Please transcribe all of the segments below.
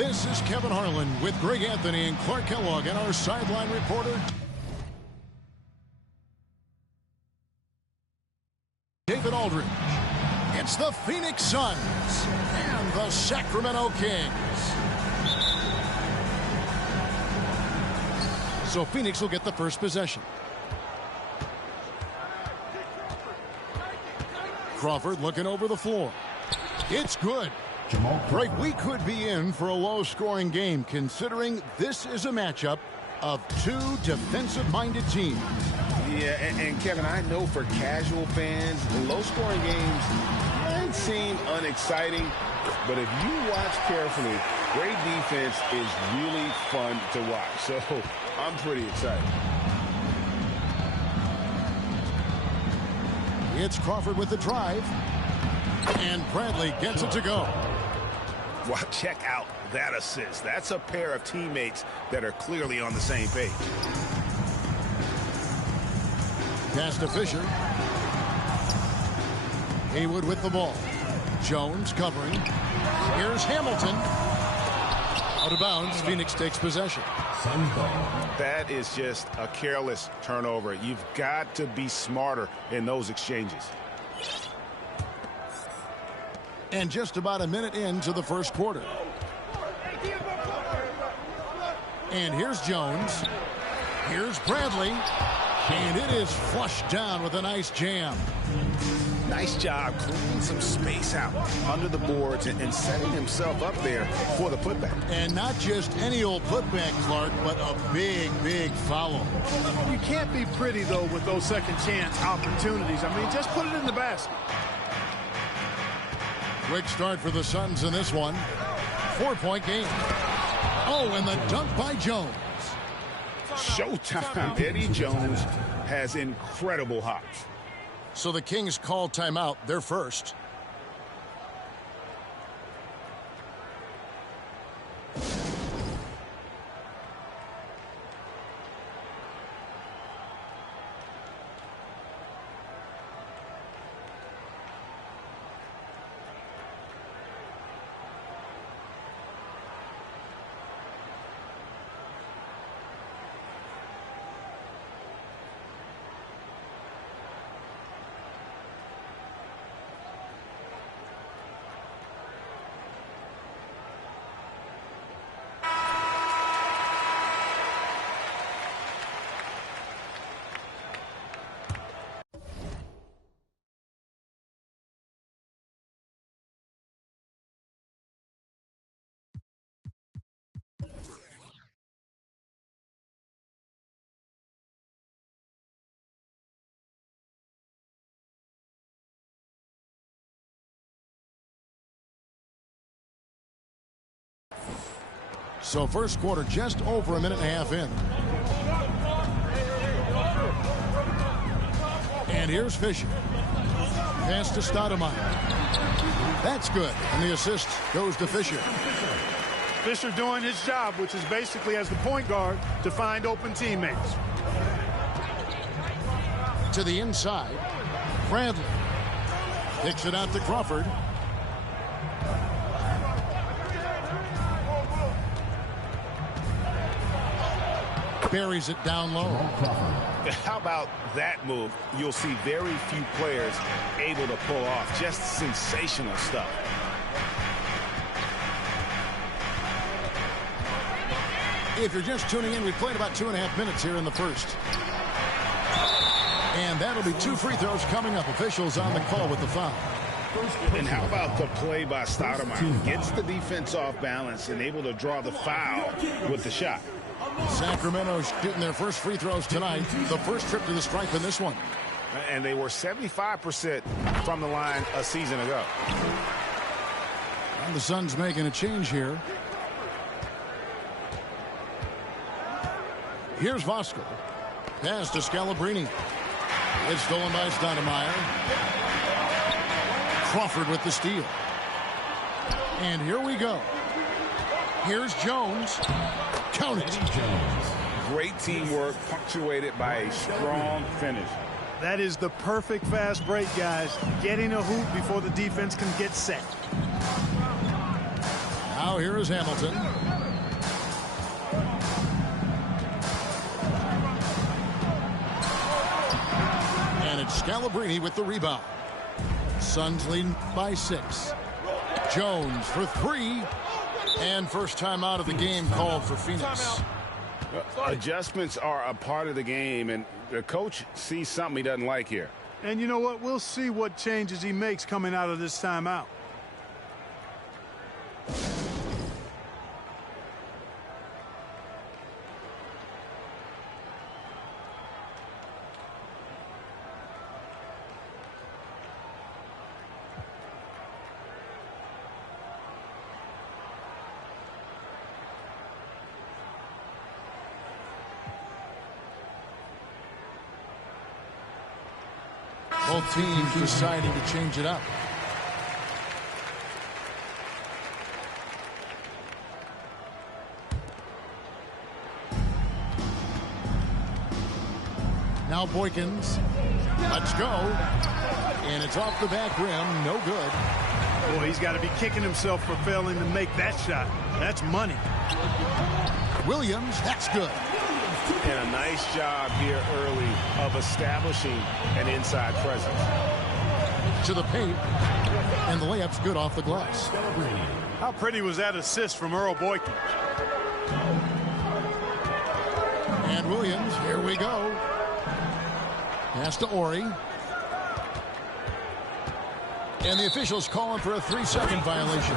This is Kevin Harlan with Greg Anthony and Clark Kellogg and our sideline reporter, David Aldridge. It's the Phoenix Suns and the Sacramento Kings. So Phoenix will get the first possession. Crawford looking over the floor. It's good. Greg, we could be in for a low-scoring game considering this is a matchup of two defensive-minded teams. Yeah, and Kevin, I know for casual fans, low-scoring games might seem unexciting, but if you watch carefully, great defense is really fun to watch. So I'm pretty excited. It's Crawford with the drive, and Bradley gets it to go. Wow, check out that assist. That's a pair of teammates that are clearly on the same page. Pass to Fisher. Haywood with the ball. Jones covering. Here's Hamilton. Out of bounds. Phoenix takes possession. That is just a careless turnover. You've got to be smarter in those exchanges. And just about a minute into the first quarter. And here's Jones. Here's Bradley. And it is flushed down with a nice jam. Nice job cleaning some space out under the boards and setting himself up there for the putback. And not just any old putback, Clark, but a big, big foul. You can't be pretty, though, with those second chance opportunities. I mean, just put it in the basket. Quick start for the Suns in this one. 4-point game. Oh, and the dunk by Jones. Showtime. Eddie Jones has incredible hops. So the Kings call timeout, their first. So first quarter just over a minute and a half in. And here's Fisher. Pass to Stoudemire. That's good. And the assist goes to Fisher. Fisher doing his job, which is basically as the point guard to find open teammates. To the inside. Bradley. Picks it out to Crawford. Buries it down low. How about that move? You'll see very few players able to pull off. Just sensational stuff. If you're just tuning in, we played about 2.5 minutes here in the first. And that'll be 2 free throws coming up. Officials on the call with the foul. And how about the play by Stoudemire? Gets the defense off balance and able to draw the foul with the shot. Sacramento shooting their first free throws tonight. The first trip to the stripe in this one. And they were 75% from the line a season ago. And the Suns making a change here. Here's Vosco. Pass to Scalabrine. It's stolen by Stoudemire. Crawford with the steal. And here we go. Here's Jones. Count it. Great teamwork punctuated by a strong finish. That is the perfect fast break, guys. Getting a hoop before the defense can get set. Now here is Hamilton. And it's Scalabrine with the rebound. Suns lead by 6. Jones for 3. And first time out of the game called for Phoenix. Adjustments are a part of the game, and the coach sees something he doesn't like here. And you know what? We'll see what changes he makes coming out of this timeout. Both teams deciding to change it up. Now Boykins. Let's go. And it's off the back rim. No good. Boy, he's got to be kicking himself for failing to make that shot. That's money. Williams, that's good. And a nice job here early of establishing an inside presence. To the paint. And the layup's good off the glass. How pretty was that assist from Earl Boykins? And Williams, here we go. Pass to Ori. And the officials calling for a 3-second violation.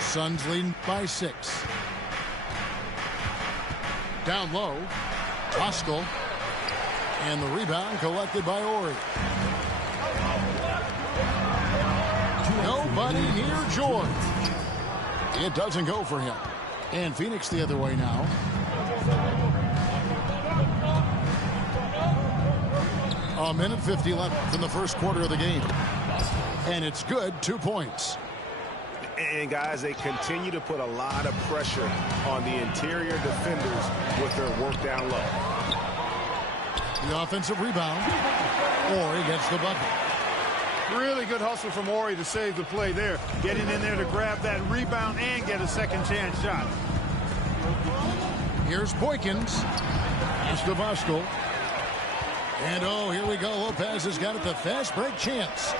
Suns leading by 6. Down low. Oscar. And the rebound collected by Ori. Nobody near George. It doesn't go for him. And Phoenix the other way now. A minute 50 left in the first quarter of the game. And it's good. 2 points. And, guys, they continue to put a lot of pressure on the interior defenders with their work down low. The offensive rebound. Ori gets the bucket. Really good hustle from Ori to save the play there. Getting in there to grab that rebound and get a second chance shot. Here's Boykins. Here's Devosco. And, oh, here we go. Lopez has got it, the fast break chance.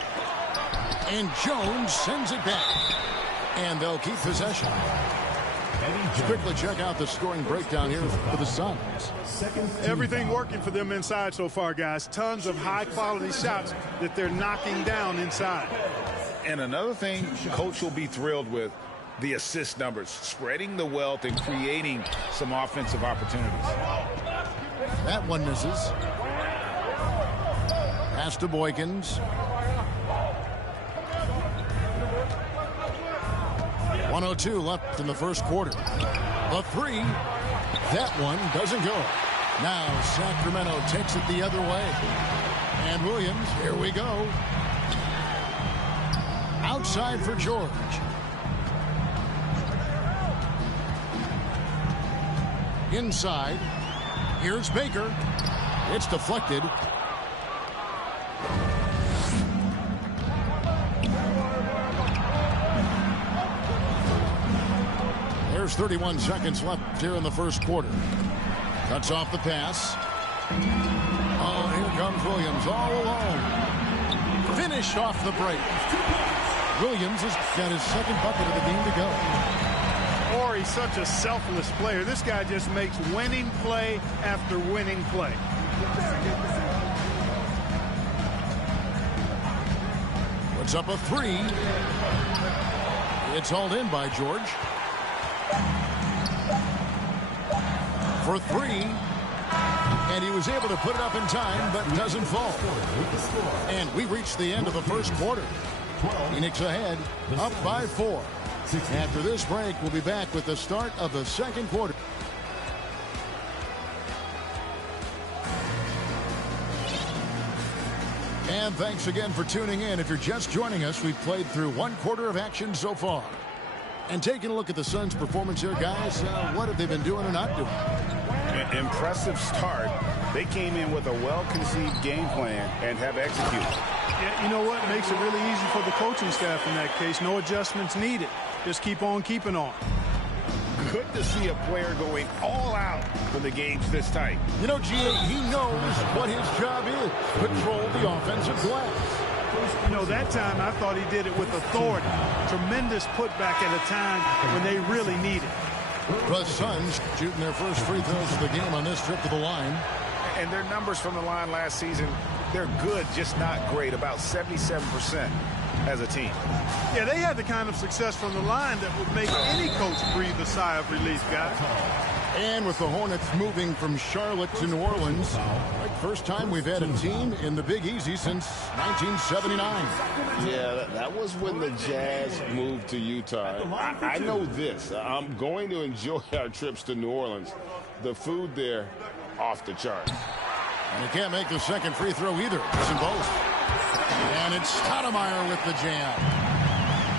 And Jones sends it back. And they'll keep possession. Let's quickly check out the scoring breakdown here for the Suns. Everything working for them inside so far, guys. Tons of high-quality shots that they're knocking down inside. And another thing coach will be thrilled with, the assist numbers, spreading the wealth and creating some offensive opportunities. That one misses. Pass to Boykins. 1:02 left in the first quarter. The 3. That one doesn't go. Now Sacramento takes it the other way. And Williams, here we go. Outside for George. Inside. Here's Baker. It's deflected. There's 31 seconds left here in the first quarter. Cuts off the pass. Oh, here comes Williams all alone. Finished off the break. Williams has got his second bucket of the game to go. Ori's such a selfless player. This guy just makes winning play after winning play. Puts up a 3. It's hauled in by George. For 3. And he was able to put it up in time, but doesn't fall. And we reached the end of the first quarter. Phoenix ahead, up by 4. After this break, we'll be back with the start of the second quarter. And thanks again for tuning in. If you're just joining us, we've played through 1 quarter of action so far. And taking a look at the Suns' performance here, guys, what have they been doing or not doing? Impressive start. They came in with a well-conceived game plan and have executed. Yeah, you know what? Makes it really easy for the coaching staff in that case. No adjustments needed. Just keep on keeping on. Good to see a player going all out when the game's this tight. You know, G.A., he knows what his job is. Control the offensive glass. You know, that time I thought he did it with authority. Tremendous putback at a time when they really need it. The Suns shooting their first free throws of the game on this trip to the line. And their numbers from the line last season, they're good, just not great, about 77% as a team. Yeah, they had the kind of success from the line that would make any coach breathe a sigh of relief, guys. And with the Hornets moving from Charlotte to New Orleans, like first time we've had a team in the Big Easy since 1979. Yeah, that was when the Jazz moved to Utah. I know this. I'm going to enjoy our trips to New Orleans. The food there, off the chart. And he can't make the second free throw either. It's in both. And it's Stoudemire with the jam.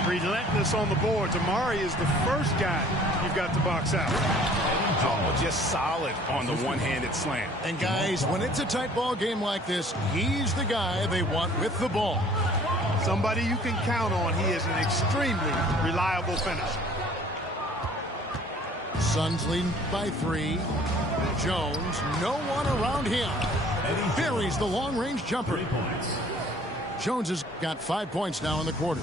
Relentless on the boards. Amari is the first guy you've got to box out. Oh, just solid on the one-handed slam. And guys, when it's a tight ball game like this, he's the guy they want with the ball. Somebody you can count on. He is an extremely reliable finisher. Suns leading by 3. Jones, no one around him. And he buries the long-range jumper. Jones has got 5 points now in the quarter.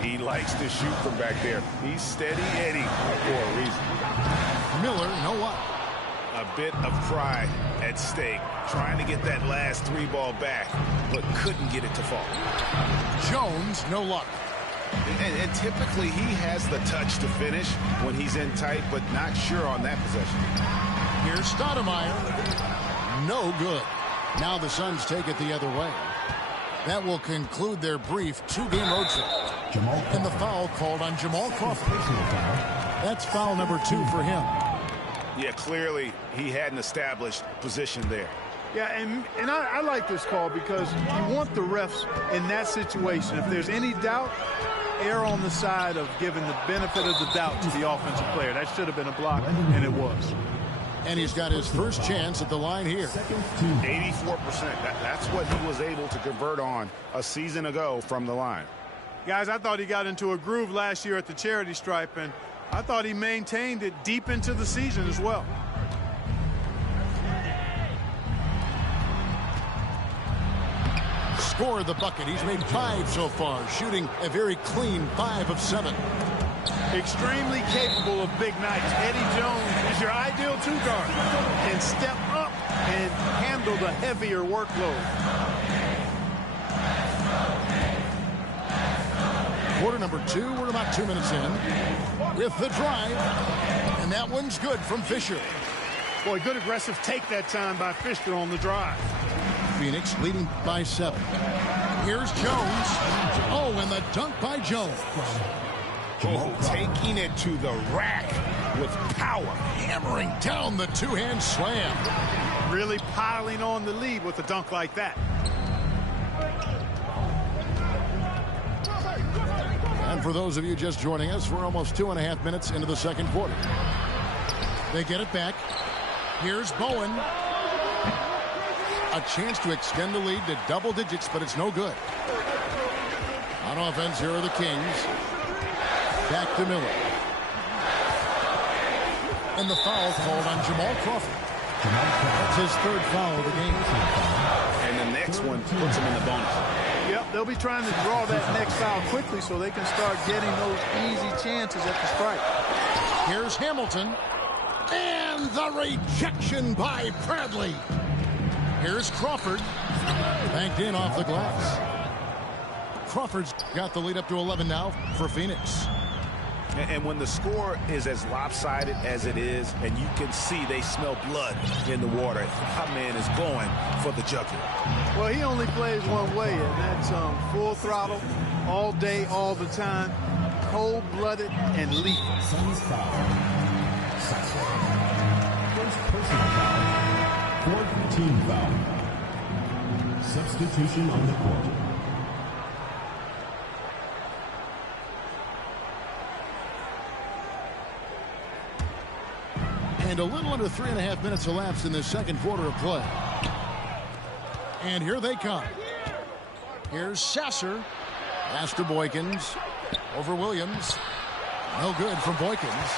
He likes to shoot from back there. He's steady Eddie for a reason. Miller, no what? A bit of pride at stake, trying to get that last 3 ball back, but couldn't get it to fall. Jones, no luck. And typically he has the touch to finish when he's in tight, but not sure on that possession. Here's Stoudemire. No good. Now the Suns take it the other way. That will conclude their brief 2-game road trip. And the foul called on Jamal Crawford. That's foul number 2 for him. Yeah, clearly he had an established position there. Yeah, and I like this call because you want the refs in that situation. If there's any doubt, err on the side of giving the benefit of the doubt to the offensive player. That should have been a block, and it was. And he's got his first chance at the line here. 84%. That's what he was able to convert on a season ago from the line. Guys, I thought he got into a groove last year at the charity stripe, and I thought he maintained it deep into the season as well. Scored the bucket. He's made 5 so far, shooting a very clean 5 of 7. Extremely capable of big nights. Eddie Jones is your ideal 2-guard. Can step up and handle the heavier workload. Quarter number 2. We're about 2 minutes in. With the drive. And that one's good from Fisher. Boy, good aggressive take that time by Fisher on the drive. Phoenix leading by 7. Here's Jones. Oh, and the dunk by Jones. Oh, taking it to the rack with power. Hammering down the 2-hand slam. Really piling on the lead with a dunk like that. And for those of you just joining us, we're almost 2.5 minutes into the second quarter. They get it back. Here's Bowen. A chance to extend the lead to double digits, but it's no good. On offense, here are the Kings. Back to Miller. And the foul called on Jamal Crawford. That's his 3rd foul of the game. And the next one puts him in the bonus. Yep, they'll be trying to draw that next foul quickly so they can start getting those easy chances at the strike. Here's Hamilton. And the rejection by Bradley. Here's Crawford. Banked in off the glass. Crawford's got the lead up to 11 now for Phoenix. And when the score is as lopsided as it is, and you can see they smell blood in the water, our man is going for the jugular. Well, he only plays one way, and that's full throttle, all day, all the time, cold-blooded and lethal. First personal foul. 4th team foul. Substitution on the court. And And a little under 3.5 minutes elapsed in the second quarter of play. And here they come. Here's Sasser. Pass to Boykins. Over Williams. No good from Boykins.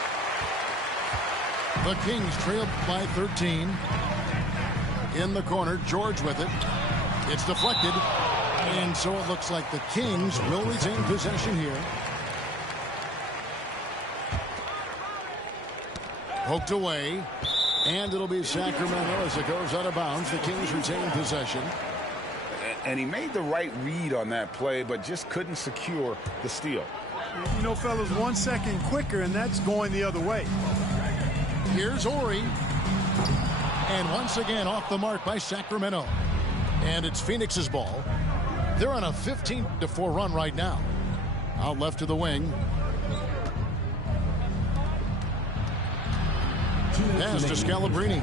The Kings trail by 13. In the corner, George with it. It's deflected. And so it looks like the Kings will retain possession here. Poked away. And it'll be Sacramento as it goes out of bounds. The Kings retain possession. And he made the right read on that play, but just couldn't secure the steal. You know, fellas, 1 second quicker, and that's going the other way. Here's Horry. And once again off the mark by Sacramento. And it's Phoenix's ball. They're on a 15-4 run right now. Out left to the wing. Pass to Scalabrine.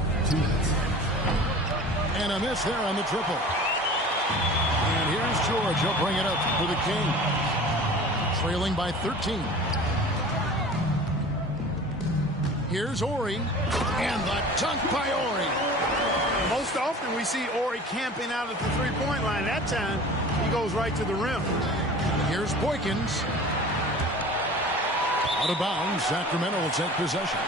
And a miss there on the triple. And here's George. He'll bring it up for the Kings. Trailing by 13. Here's Horry. And the dunk by Horry. Most often we see Horry camping out at the three-point line. That time, he goes right to the rim. Here's Boykins. Out of bounds. Sacramento will take possession.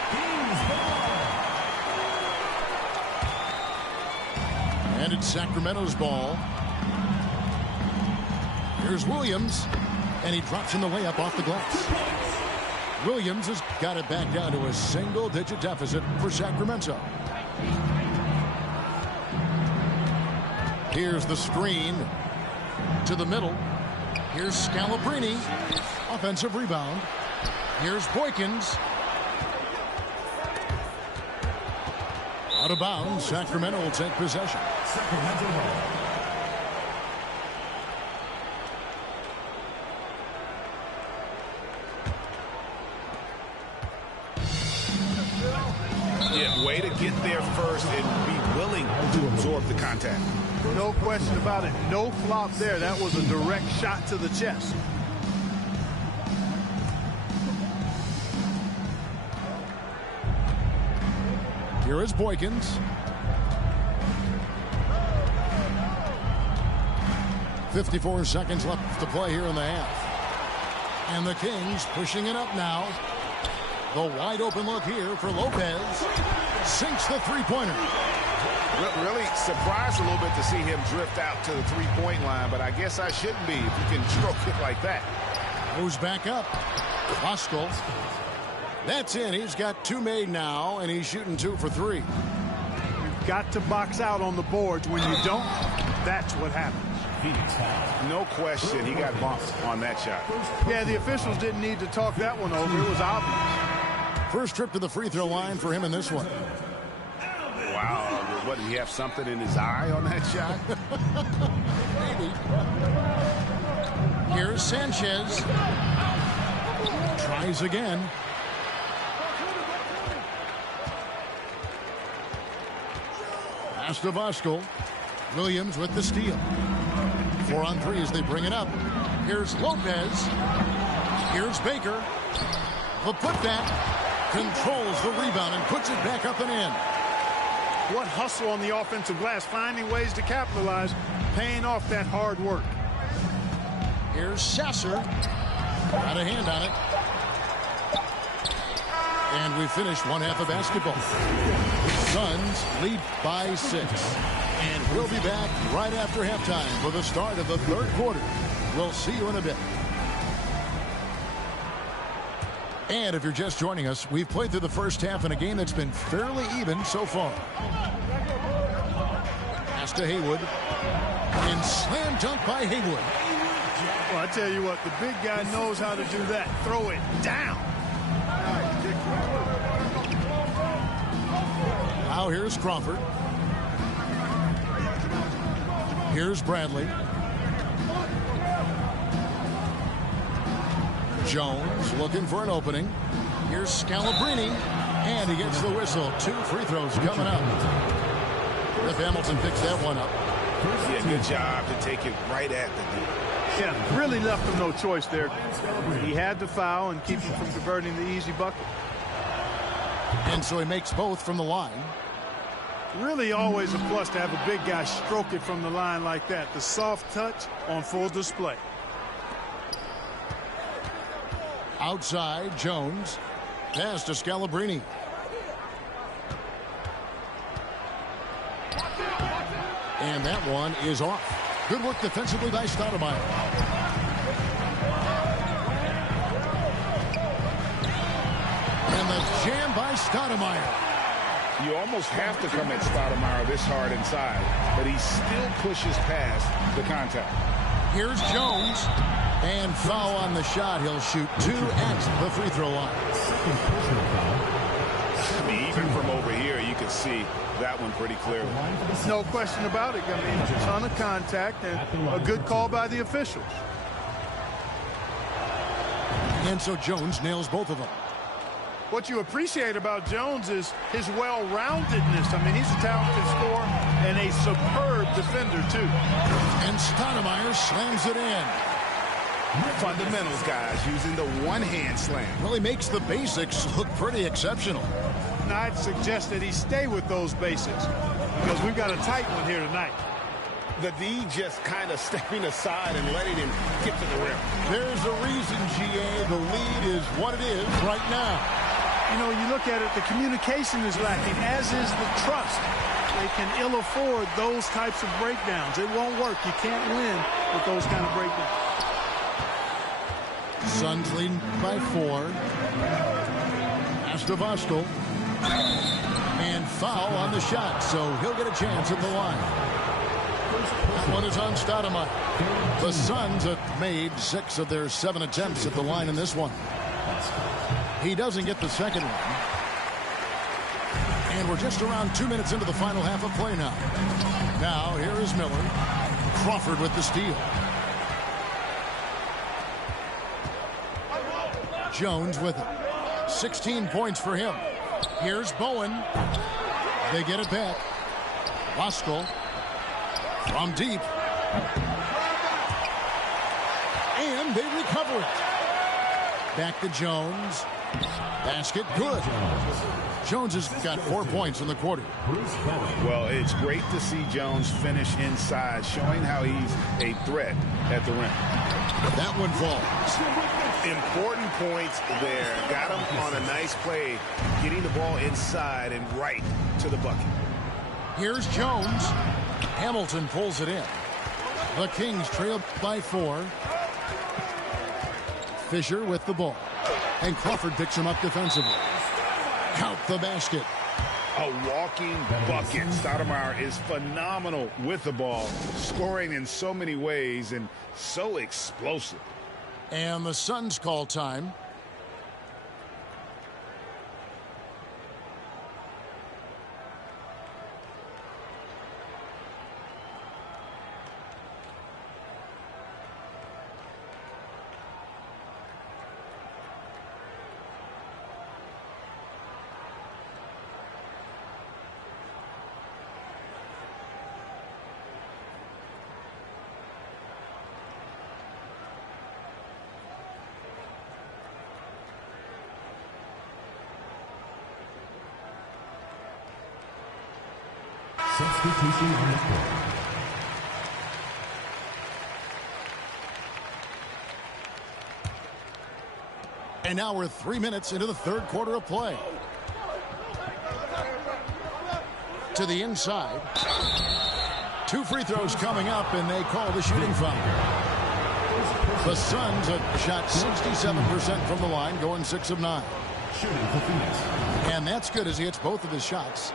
And it's Sacramento's ball. Here's Williams. And he drops in the layup off the glass. Williams has got it back down to a single-digit deficit for Sacramento. Here's the screen to the middle. Here's Scalabrine. Offensive rebound. Here's Boykins. Out of bounds. Sacramento will take possession. Yeah, way to get there first and be willing to absorb the contact. No question about it. No flop there. That was a direct shot to the chest. Here is Boykins. 54 seconds left to play here in the half. And the Kings pushing it up now. The wide open look here for Lopez. Sinks the three-pointer. Really surprised a little bit to see him drift out to the three-point line, but I guess I shouldn't be if you can stroke it like that. Moves back up. Voskuhl. That's in. He's got two made now, and he's shooting 2 for 3. You've got to box out on the boards. When you don't, that's what happens. No question, he got bumped on that shot. Yeah, the officials didn't need to talk that one over. It was obvious. First trip to the free throw line for him in this one. Wow, what, did he have something in his eye on that shot? Maybe. Here's Sanchez. Tries again. Pass to Voskuhl. Williams with the steal. 4 on 3 as they bring it up. Here's Lopez. Here's Baker. The putback. Controls the rebound and puts it back up and in. What hustle on the offensive glass, finding ways to capitalize, paying off that hard work. Here's Sasser. Got a hand on it. And we finished one half of basketball. Suns lead by 6. And we'll be back right after halftime for the start of the third quarter. We'll see you in a bit. And if you're just joining us, we've played through the first half in a game that's been fairly even so far. Pass to Haywood. And slam dunk by Haywood. Well, I tell you what, the big guy knows how to do that. Throw it down. Now here's Crawford. Here's Bradley. Jones looking for an opening. Here's Scalabrine. And he gets the whistle. 2 free throws coming up. Rip Hamilton picks that one up. Yeah, good job to take it right at the knee. Yeah, really left him no choice there. He had to foul and keep him from converting the easy bucket. And so he makes both from the line. Really always a plus to have a big guy stroke it from the line like that. The soft touch on full display. Outside, Jones. Pass to Scalabrine. And that one is off. Good work defensively by Stoudemire. And the jam by Stoudemire. You almost have to come at Stoudemire this hard inside, but he still pushes past the contact. Here's Jones. And foul on the shot. He'll shoot 2 at the free throw line. I mean, even from over here, you can see that one pretty clearly. No question about it. I mean, a ton of contact and a good call by the officials. And so Jones nails both of them. What you appreciate about Jones is his well-roundedness. I mean, he's a talented scorer and a superb defender, too. And Stoudemire slams it in. Fundamentals, guys, using the one-hand slam. Really makes the basics look pretty exceptional. And I'd suggest that he stay with those basics because we've got a tight one here tonight. The D just kind of stepping aside and letting him get to the rim. There's a reason, GA, the lead is what it is right now. You know, you look at it, the communication is lacking, as is the trust. They can ill afford those types of breakdowns. It won't work. You can't win with those kind of breakdowns. Suns leading by 4. Pass to Voskuhl. And foul on the shot, so he'll get a chance at the line. That one is on Stoudemire. The Suns have made 6 of their 7 attempts at the line in this one. He doesn't get the second one. And we're just around 2 minutes into the final half of play now. Now, here is Miller. Crawford with the steal. Jones with it. 16 points for him. Here's Bowen. They get it back. Voskuhl from deep. And they recover it. Back to Jones. Basket good. Jones has got 4 points in the quarter. Well, it's great to see Jones finish inside, showing how he's a threat at the rim. That one falls. Important points there. Got him on a nice play, getting the ball inside and right to the bucket. Here's Jones. Hamilton pulls it in. The Kings trail by 4. Fisher with the ball. And Crawford picks him up defensively. Count the basket. A walking bucket. Stoudemire is phenomenal with the ball, scoring in so many ways and so explosive. And the Suns call time. Substitution on the court. And now we're 3 minutes into the third quarter of play. To the inside. 2 free throws coming up, and they call the shooting foul. The Suns have shot 67% from the line, going 6 of 9. Shooting for Phoenix. And that's good as he hits both of his shots.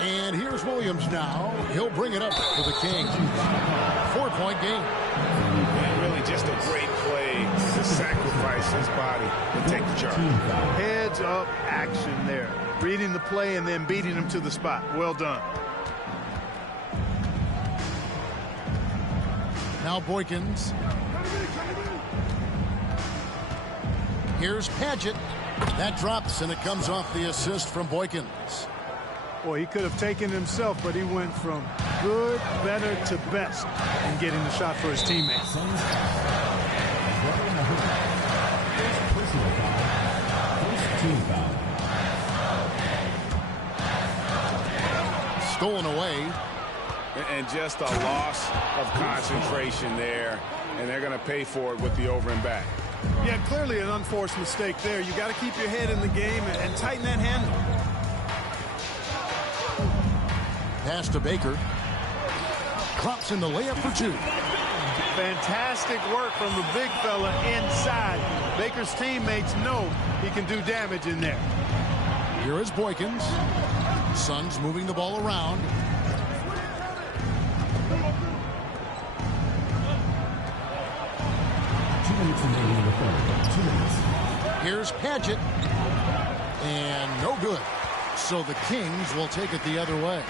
And here's Williams now. He'll bring it up for the Kings. 4-point game. And really just a great play to sacrifice his body and take the charge. Heads up action there. Reading the play and then beating him to the spot. Well done. Now Boykins. Here's Padgett. That drops, and it comes off the assist from Boykins. Boy, he could have taken himself, but he went from good, better to best in getting the shot for his teammates. Personal foul. stolen away. And just a loss of concentration there. And they're going to pay for it with the over and back. Yeah, clearly an unforced mistake there. You got to keep your head in the game and tighten that handle. Pass to Baker. Drops in the layup for two. Fantastic work from the big fella inside. Baker's teammates know he can do damage in there. Here is Boykins. Suns moving the ball around. Here's Padgett. And no good. So the Kings will take it the other way.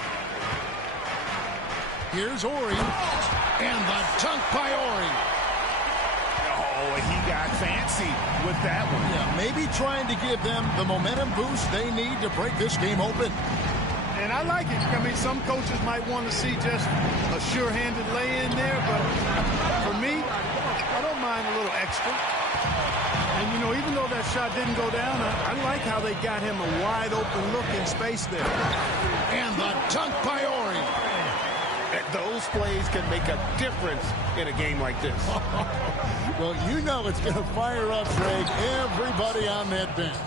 Here's Ori. And the dunk by Ori. Oh, he got fancy with that one. Yeah, maybe trying to give them the momentum boost they need to break this game open. And I like it. I mean, some coaches might want to see just a sure-handed lay-in there, but for me, I don't mind a little extra. And, you know, even though that shot didn't go down, I like how they got him a wide-open look in space there. And the dunk by Ori. Those plays can make a difference in a game like this. Well, you know it's going to fire up, Greg, everybody on that bench.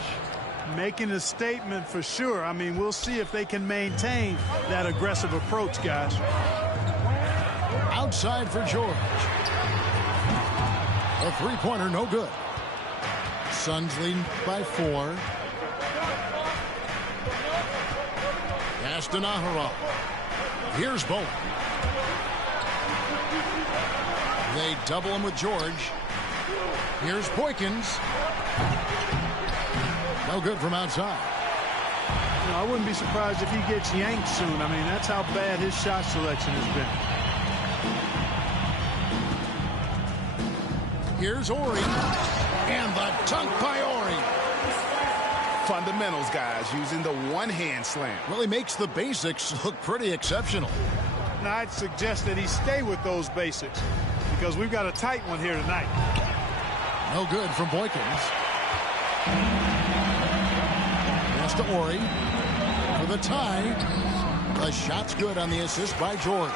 Making a statement for sure. I mean, we'll see if they can maintain that aggressive approach, guys. Outside for George. A three-pointer, no good. Suns leading by 4. Pass to Naharov. Here's Bowen. They double him with George. Here's Boykins. No good from outside. You know, I wouldn't be surprised if he gets yanked soon. I mean, that's how bad his shot selection has been. Here's Ori. And the dunk by Ori. Fundamentals, guys, using the one-hand slam. Really makes the basics look pretty exceptional. Now, I'd suggest that he stay with those basics because we've got a tight one here tonight. No good from Boykins. Pass to Ori for the tie. The shot's good on the assist by George.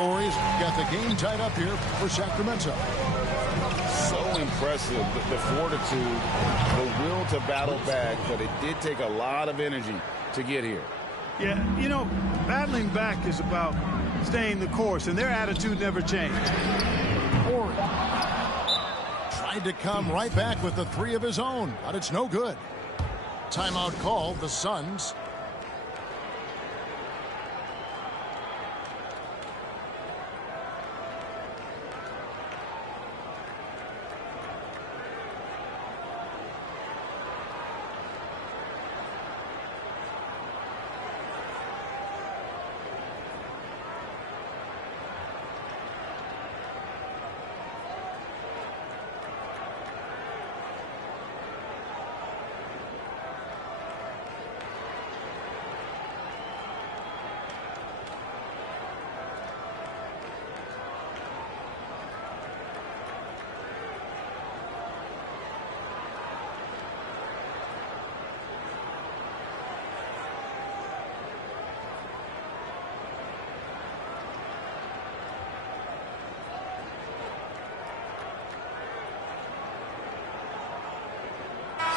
Ori's got the game tied up here for Sacramento. So impressive, the fortitude, the will to battle back, but it did take a lot of energy to get here. Yeah, you know, battling back is about staying the course, and their attitude never changed. Ori tried to come right back with the 3 of his own, but it's no good. Timeout called, the Suns.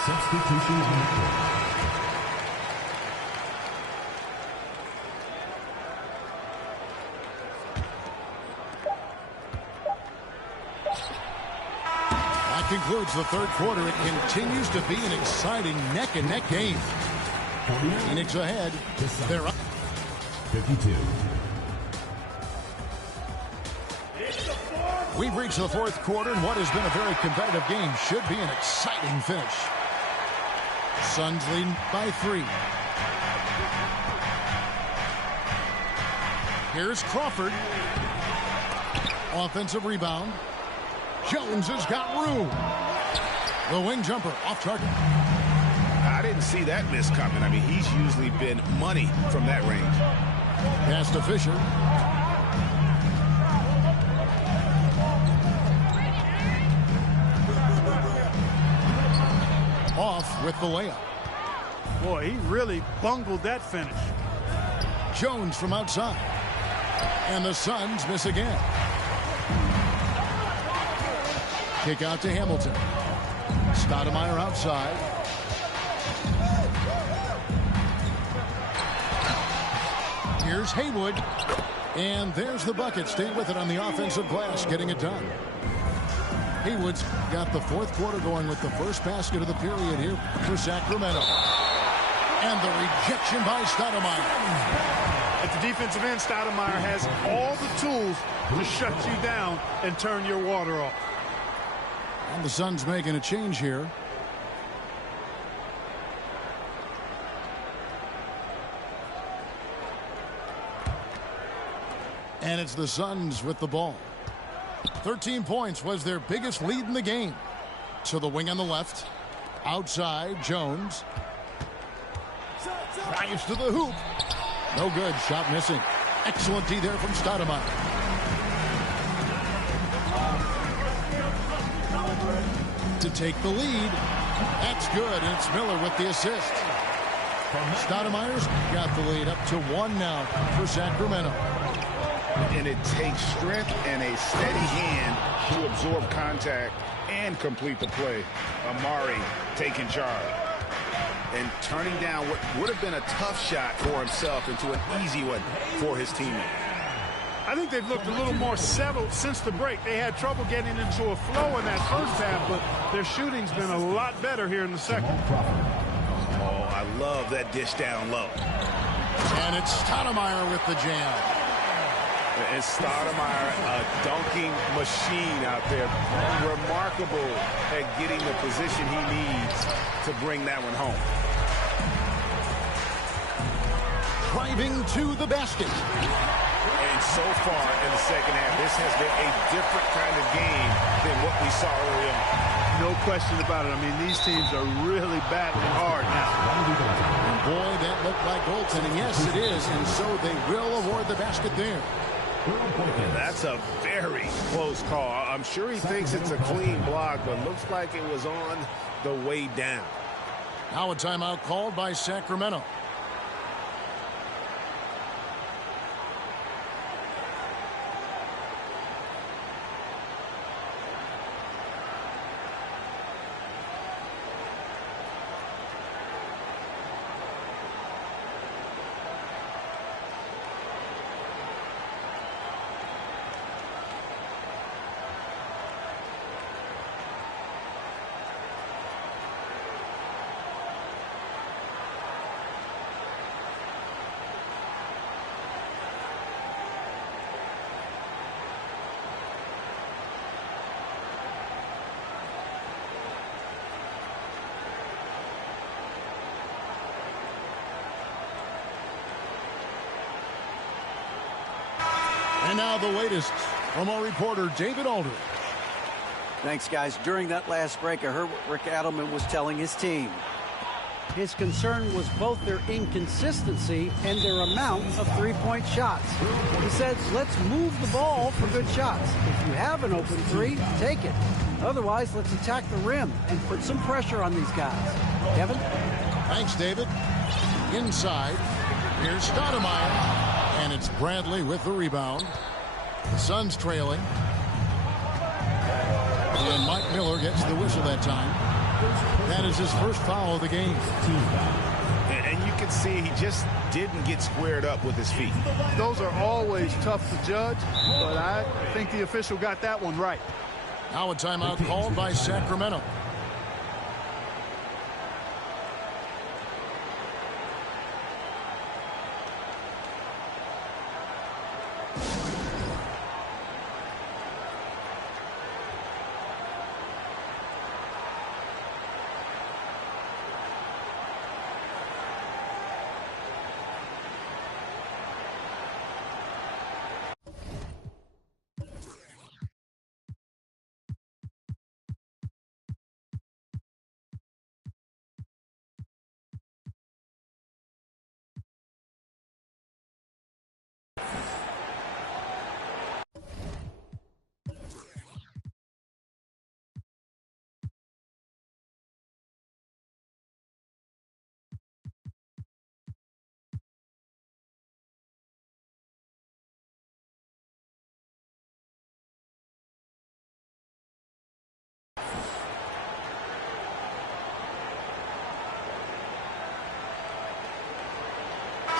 Substitution on the court. That concludes the third quarter. It continues to be an exciting neck-and-neck game. Phoenix ahead. They're up. 52. We've reached the fourth quarter, and what has been a very competitive game should be an exciting finish. Suns leading by 3. Here's Crawford. Offensive rebound. Jones has got room. The wing jumper off target. I didn't see that miss coming. I mean, he's usually been money from that range. Pass to Fisher. Off with the layup. Boy, he really bungled that finish. Jones from outside. And the Suns miss again. Kick out to Hamilton. Stoudemire outside. Here's Haywood. And there's the bucket. Stay with it on the offensive glass, getting it done. Haywood's got the fourth quarter going with the first basket of the period here for Sacramento. And the rejection by Stoudemire. At the defensive end, Stoudemire has all the tools to shut you down and turn your water off. And the Suns making a change here. And it's the Suns with the ball. 13 points was their biggest lead in the game. To the wing on the left. Outside, Jones. Drives to the hoop. No good. Shot missing. Excellent D there from Stoudemire. To take the lead. That's good. And it's Miller with the assist. Stoudemire's got the lead up to 1 now for Sacramento. And it takes strength and a steady hand to absorb contact and complete the play. Amari taking charge and turning down what would have been a tough shot for himself into an easy one for his teammate. I think they've looked a little more settled since the break. They had trouble getting into a flow in that first half, but their shooting's been a lot better here in the second. Oh, I love that dish down low. And it's Stoudemire with the jam. And Stoudemire, a dunking machine out there. Remarkable at getting the position he needs to bring that one home. Driving to the basket. And so far in the second half, this has been a different kind of game than what we saw early on. No question about it. I mean, these teams are really battling hard now. And boy, that looked like goaltending. Yes, it is. And so they will award the basket there. That's a very close call. I'm sure he thinks it's a clean block, but looks like it was on the way down. Now a timeout called by Sacramento. And now the latest from our reporter, David Aldridge. Thanks, guys. During that last break, I heard what Rick Adelman was telling his team. His concern was both their inconsistency and their amount of three-point shots. He said, let's move the ball for good shots. If you have an open three, take it. Otherwise, let's attack the rim and put some pressure on these guys. Kevin? Thanks, David. Inside, here's Stoudemire. And it's Bradley with the rebound. The Suns trailing. And Mike Miller gets the whistle that time. That is his first foul of the game. And you can see he just didn't get squared up with his feet. Those are always tough to judge, but I think the official got that one right. Now a timeout called by Sacramento.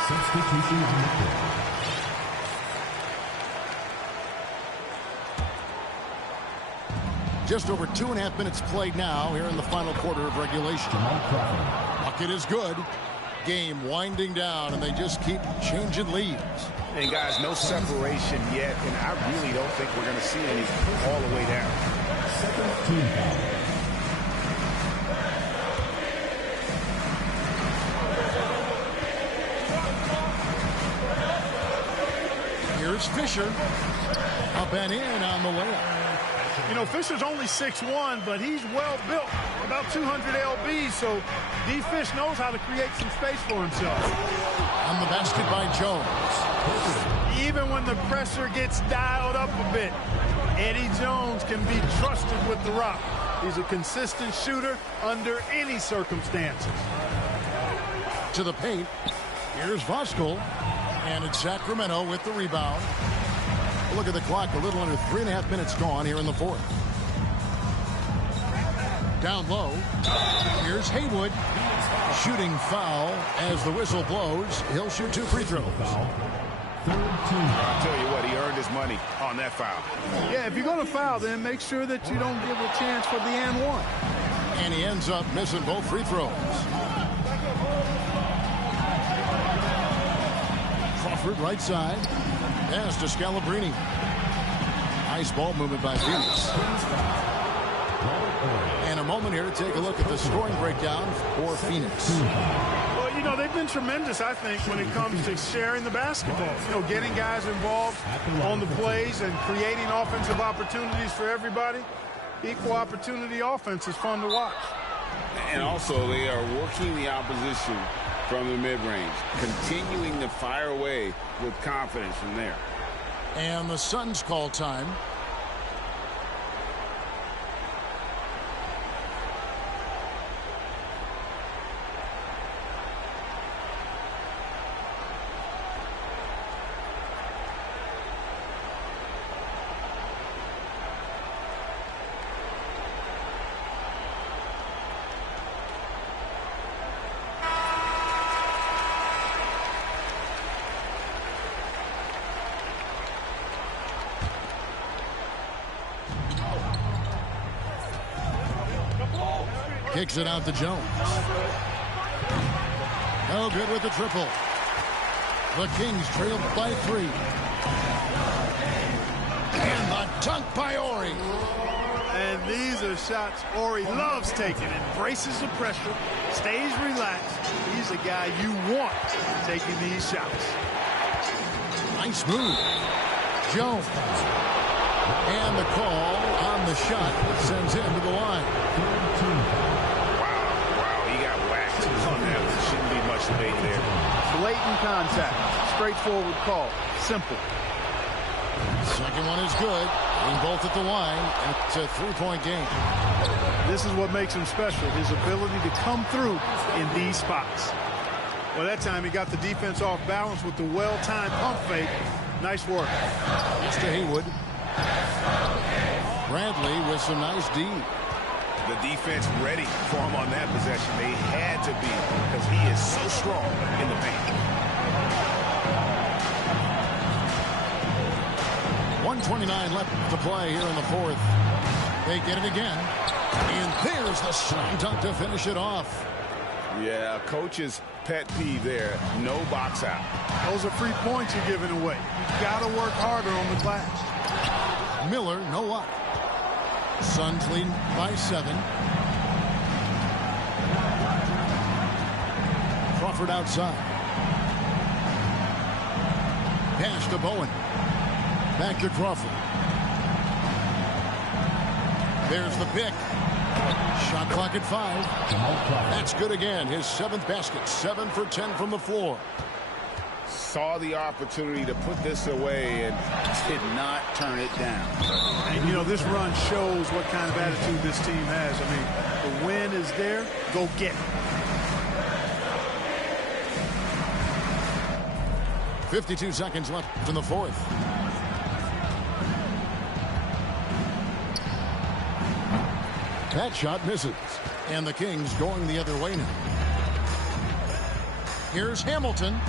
Substitution on the court. Just over 2.5 minutes played now here in the final quarter of regulation. Bucket is good. Game winding down, and they just keep changing leads. And guys, no separation yet, and I really don't think we're going to see any all the way down. Team foul. Here's Fisher. Up and in on the layup. You know, Fisher's only 6'1", but he's well built, about 200 lb, so D. Fish knows how to create some space for himself. On the basket by Jones. Even when the pressure gets dialed up a bit, Eddie Jones can be trusted with the rock. He's a consistent shooter under any circumstances. To the paint. Here's Voskuhl. And it's Sacramento with the rebound. Look at the clock, a little under 3.5 minutes gone here in the fourth. Down low. Here's Haywood. Shooting foul as the whistle blows. He'll shoot 2 free throws. I'll tell you what, he earned his money on that foul. Yeah, if you're going to foul, then make sure that you don't give a chance for the and one. And he ends up missing both free throws. Crawford right side. Pass to Scalabrine. Nice ball movement by Phoenix. And a moment here to take a look at the scoring breakdown for Phoenix. Well, you know, they've been tremendous, I think, when it comes to sharing the basketball. You know, getting guys involved on the plays and creating offensive opportunities for everybody. Equal opportunity offense is fun to watch. And also, they are working the opposition from the mid-range, continuing to fire away with confidence from there. And the Suns call time. Kicks it out to Jones. No good with the triple. The Kings trail by 3. And the dunk by Horry. And these are shots Horry loves taking. Embraces the pressure, stays relaxed. He's a guy you want taking these shots. Nice move. Jones. And the call on the shot sends him to the line. On that one. Shouldn't be much debate there. Blatant contact. Straightforward call. Simple. Second one is good. Being both at the line. And it's a 3-point game. This is what makes him special. His ability to come through in these spots. Well, that time he got the defense off balance with the well-timed pump fake. Nice work. It's to Haywood. Bradley with some nice D. The defense ready for him on that possession. They had to be because he is so strong in the paint. 1:29 left to play here in the fourth. They get it again. And there's the slam dunk to finish it off. Yeah, coach's pet peeve there. No box out. Those are free points you're giving away. You've got to work harder on the glass. Miller, no luck. Suns lead by 7. Crawford outside. Pass to Bowen. Back to Crawford. There's the pick. Shot clock at 5. That's good again. His 7th basket. 7 for 10 from the floor. Saw the opportunity to put this away and did not turn it down. And, you know, this run shows what kind of attitude this team has. I mean, the win is there. Go get it. 52 seconds left in the fourth. That shot misses. And the Kings going the other way now. Here's Hamilton.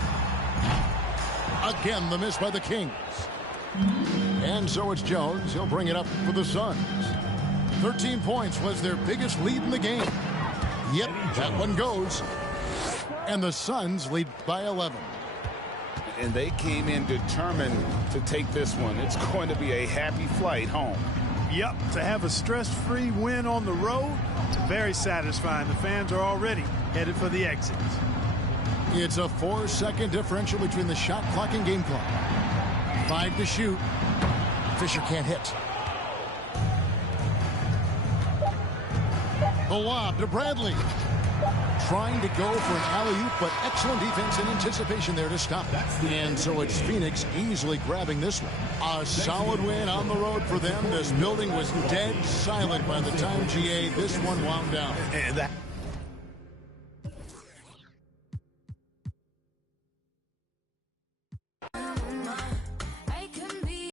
Again, the miss by the Kings. And so it's Jones. He'll bring it up for the Suns. 13 points was their biggest lead in the game. Yep, that one goes. And the Suns lead by 11. And they came in determined to take this one. It's going to be a happy flight home. Yep, to have a stress-free win on the road, very satisfying. The fans are already headed for the exits. It's a 4-second differential between the shot clock and game clock. 5 to shoot. Fisher can't hit. The lob to Bradley. Trying to go for an alley-oop, but excellent defense and anticipation there to stop it. And so it's Phoenix easily grabbing this one. A solid win on the road for them. This building was dead silent by the time, GA, this one wound down. And that